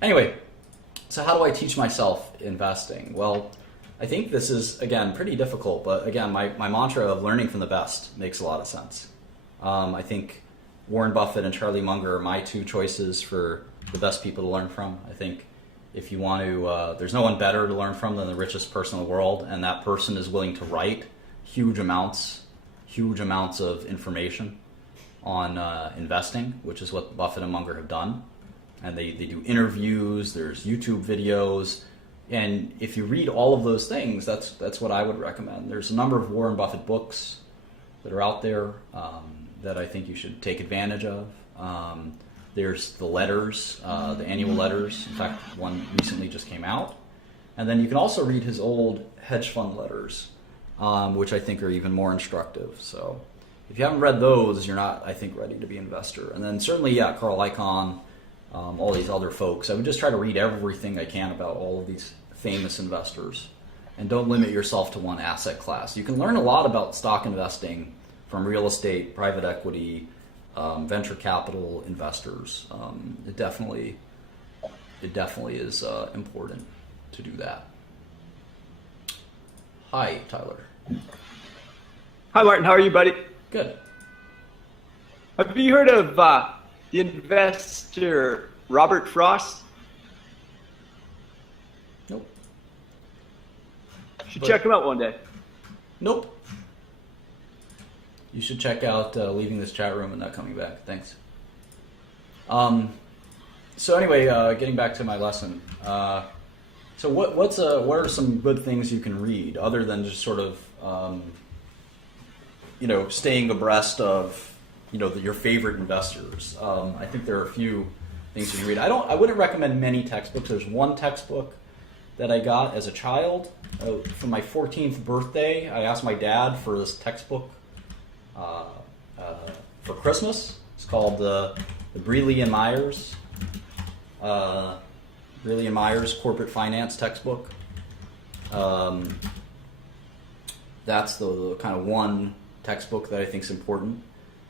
Anyway, so how do I teach myself investing? Well, I think this is, again, pretty difficult, but again, my mantra of learning from the best makes a lot of sense. I think Warren Buffett and Charlie Munger are my two choices for the best people to learn from. I think if you want to, there's no one better to learn from than the richest person in the world, and that person is willing to write huge amounts of information on investing, which is what Buffett and Munger have done. And they do interviews, there's YouTube videos, and if you read all of those things, that's what I would recommend. There's a number of Warren Buffett books that are out there that I think you should take advantage of. There's the letters, the annual letters. In fact, one recently just came out. And then you can also read his old hedge fund letters, which I think are even more instructive. So if you haven't read those, you're not, I think, ready to be an investor. And then certainly, Carl Icahn, all these other folks. I would just try to read everything I can about all of these famous investors. And don't limit yourself to one asset class. You can learn a lot about stock investing from real estate, private equity, venture capital investors. It definitely is important to do that. Hi, Tyler. Hi, Martin. How are you, buddy? Good. Have you heard of the investor Robert Frost? Nope. You should check him out one day. Nope. You should check out leaving this chat room and not coming back. Thanks. So anyway, getting back to my lesson. So what are some good things you can read other than just sort of staying abreast of your favorite investors? I think there are a few things you can read. I wouldn't recommend many textbooks. There's one textbook that I got as a child for my 14th birthday. I asked my dad for this textbook for Christmas. It's called the Brealey and Myers Corporate Finance Textbook. That's the kind of one textbook that I think is important.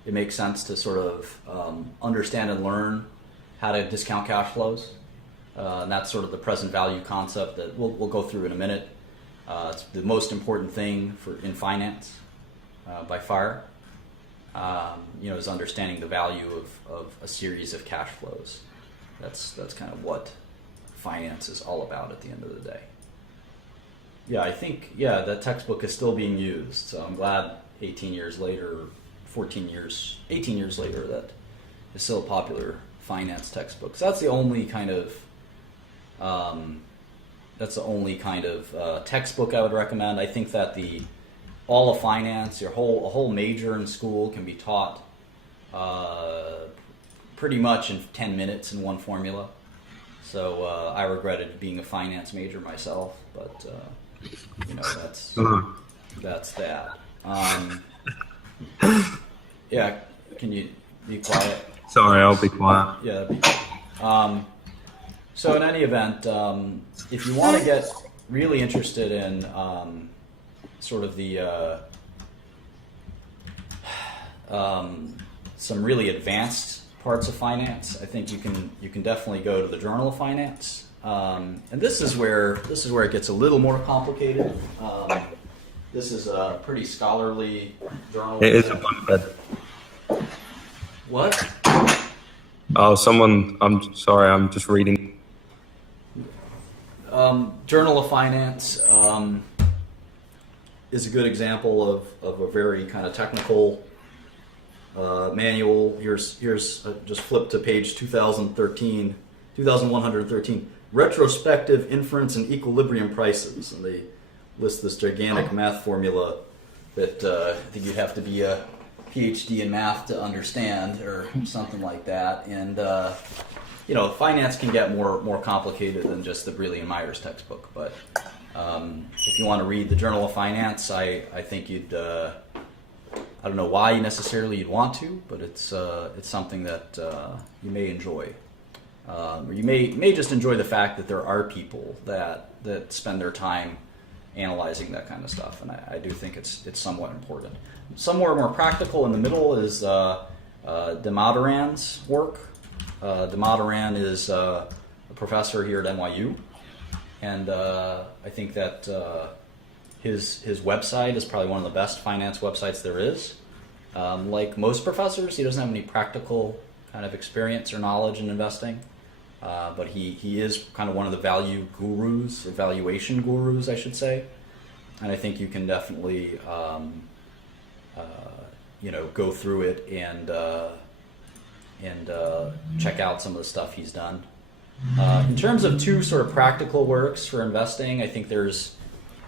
It makes sense to sort of understand and learn how to discount cash flows. And that's sort of the present value concept that we'll go through in a minute. It's the most important thing in finance by far. Is understanding the value of a series of cash flows. That's kind of what finance is all about at the end of the day. Yeah, I think that textbook is still being used. So I'm glad 18 years later, that it's still a popular finance textbook. So that's the only kind of textbook I would recommend. I think that all of finance, a whole major in school can be taught pretty much in 10 minutes in one formula. So I regretted being a finance major myself, but that's that. Can you be quiet? Sorry, I'll be quiet. Yeah. So in any event, if you want to get really interested in sort of the some really advanced parts of finance, I think you can definitely go to the Journal of Finance, and this is where it gets a little more complicated. This is a pretty scholarly journal. It is a bunk bed. What? Oh, I'm sorry, I'm just reading. Journal of Finance is a good example of a very kind of technical manual. Here's just flip to page 2113, retrospective inference and equilibrium prices, and they list this gigantic math formula that I think you'd have to be a PhD in math to understand, or something like that. And finance can get more complicated than just the Brealey and Myers textbook. But if you want to read the Journal of Finance, I think you'd. I don't know why necessarily you'd want to, but it's something that you may enjoy. Or you may just enjoy the fact that there are people that spend their time analyzing that kind of stuff, and I do think it's somewhat important. Somewhere more practical in the middle is De Moderan's work. De Moderan is a professor here at NYU, and I think that his website is probably one of the best finance websites there is. Like most professors, he doesn't have any practical kind of experience or knowledge in investing, but he is kind of one of the value gurus, or valuation gurus, I should say. And I think you can definitely go through it and check out some of the stuff he's done. In terms of two sort of practical works for investing, I think there's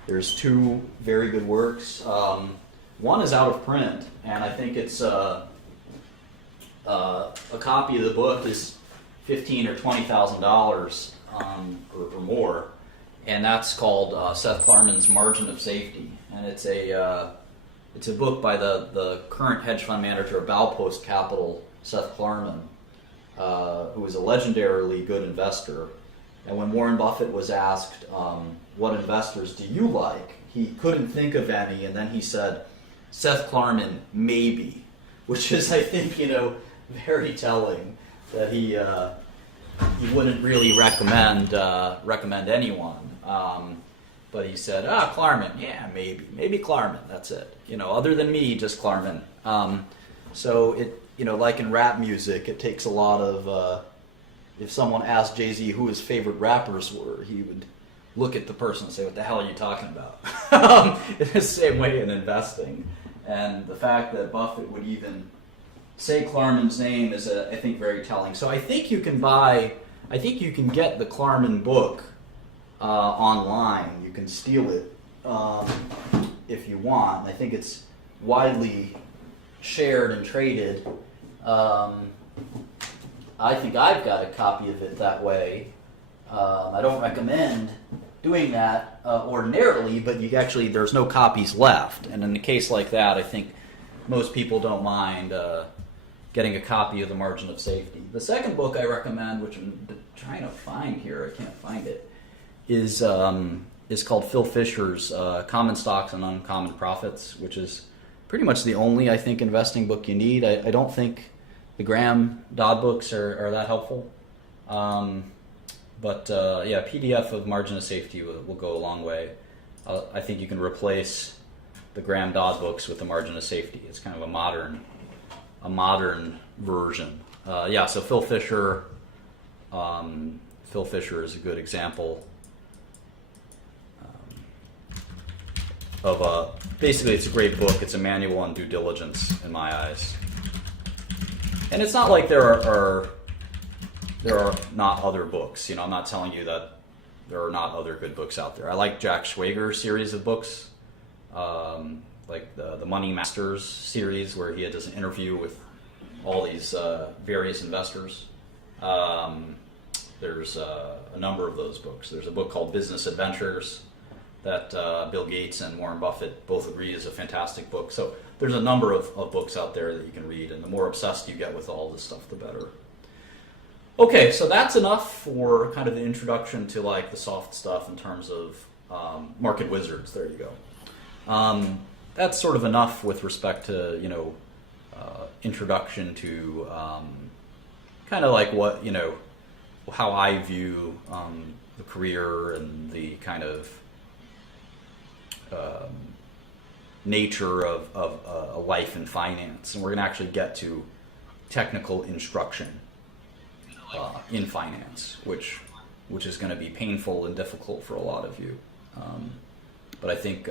two very good works. One is out of print, and I think it's a copy of the book is $15,000 or $20,000 or more, and that's called Seth Klarman's Margin of Safety, and it's a book by the current hedge fund manager of Baupost Capital, Seth Klarman, who is a legendarily good investor. And when Warren Buffett was asked, what investors do you like, he couldn't think of any, and then he said, Seth Klarman, maybe, which is, I think, very telling that he wouldn't really recommend anyone. But he said, Klarman, yeah, maybe Klarman, that's it. Other than me, just Klarman. So it, like in rap music, it takes a lot of, if someone asked Jay-Z who his favorite rappers were, he would look at the person and say, what the hell are you talking about? In the same way in investing. And the fact that Buffett would even say Klarman's name is, I think, very telling. So I think you can get the Klarman book online. You can steal it if you want. I think it's widely shared and traded. I think I've got a copy of it that way. I don't recommend doing that ordinarily, but there's no copies left. And in a case like that, I think most people don't mind getting a copy of The Margin of Safety. The second book I recommend, which I'm trying to find here, I can't find it, is called Phil Fisher's Common Stocks and Uncommon Profits, which is pretty much the only, I think, investing book you need. I don't think the Graham Dodd books are that helpful. But PDF of Margin of Safety will go a long way. I think you can replace the Graham Dodd books with the Margin of Safety. It's kind of a modern version. So Phil Fisher is a good example of basically it's a great book. It's a manual on due diligence in my eyes. And it's not like there are not other books. I'm not telling you that there are not other good books out there. I like Jack Schwager's series of books, like the Money Masters series, where he does an interview with all these various investors. There's a number of those books. There's a book called Business Adventures that Bill Gates and Warren Buffett both agree is a fantastic book. So there's a number of books out there that you can read, and the more obsessed you get with all this stuff, the better. Okay, so that's enough for kind of the introduction to like the soft stuff in terms of market wizards. There you go. That's sort of enough with respect to introduction to kind of like what how I view the career and the kind of nature of a life in finance, and we're going to actually get to technical instruction in finance, which is going to be painful and difficult for a lot of you. But I think